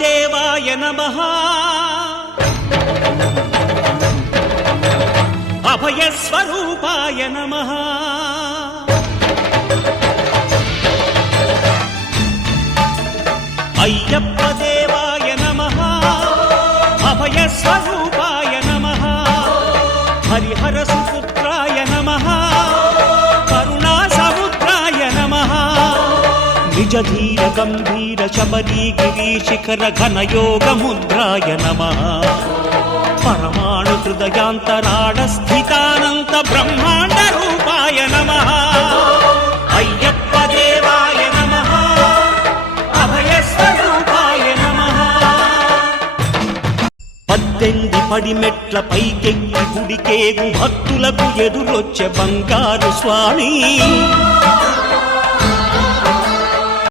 దేవాయ నమః అభయస్వరూపాయ నమః అయ్యప్ప దేవాయ నమః అభయస్వరూపాయ నమః హరిహర సుపుత్రాయ నమః కరుణా సముద్రాయ నమః నిజ ధీర గంభీర శబరీ గిరీశిఖర ఘనయోగ ముద్రాయ నమః పరమాణు హృదయాంతరాళ స్థితానంత బ్రహ్మాండ రూపాయ నమః అయ్యప్ప దేవాయ నమః అభయస్వరూపాయ నమః 18 పడిమెట్ల పైకెక్కి గుడికేగు భక్తులకు ఎదురొచ్చే బంగారు స్వామి